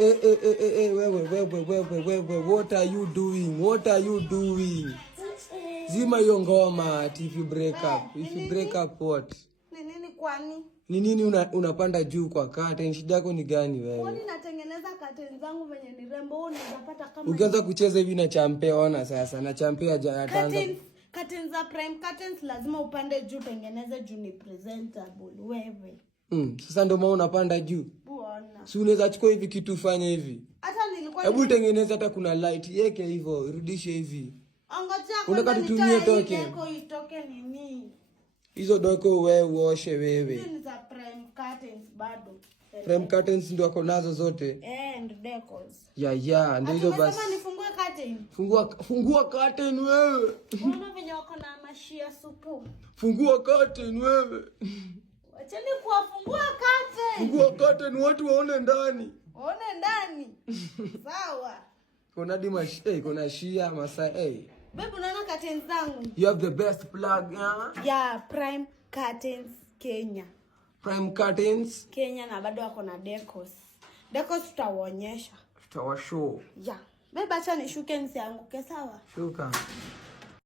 Wewe, what are you doing? What are you doing? Zima hiyo ngoma if you break up. If you break up what? Nini kwani? Ni nini unapanda juu kwa curtain? Shida yako ni gani wewe? Kwani natengeneza curtain zangu venye ni rembo unapata kama ukianza kucheza hivi na champe ona sasa na champe ataanza curtains za prime curtains lazima upande juu tengeneze juu ni presentable wewe. Sasa ndio maana unapanda juu. Bwana. Si unaweza chukua hivi kitu ufanye hivi. Hata nilikuwa hebu tengeneza hata kuna light yeke hivyo rudishe hivi. Angoja unataka tutumie toke. Yako itoke nini? Hizo doko wewe uoshe wewe. Hizo ni za prime curtains bado. Prime curtains ndio wako nazo zote. And decors. Ya ndio hizo basi. Kama nifungue curtain. Fungua curtain wewe. Unaona venye wako na mashia supu. Fungua curtain wewe. Acheni kuwafungua curtain. Fungua curtain watu waone ndani. Waone ndani. Sawa. Kuna kuna shia masai. Babe unaona curtains zangu? You have the best plug, Yeah, Prime Curtains Kenya. Prime Curtains Kenya na bado wako na decors. Decors tutawaonyesha. Tutawashow. Yeah. Babe acha nishuke nisianguke sawa? Shuka.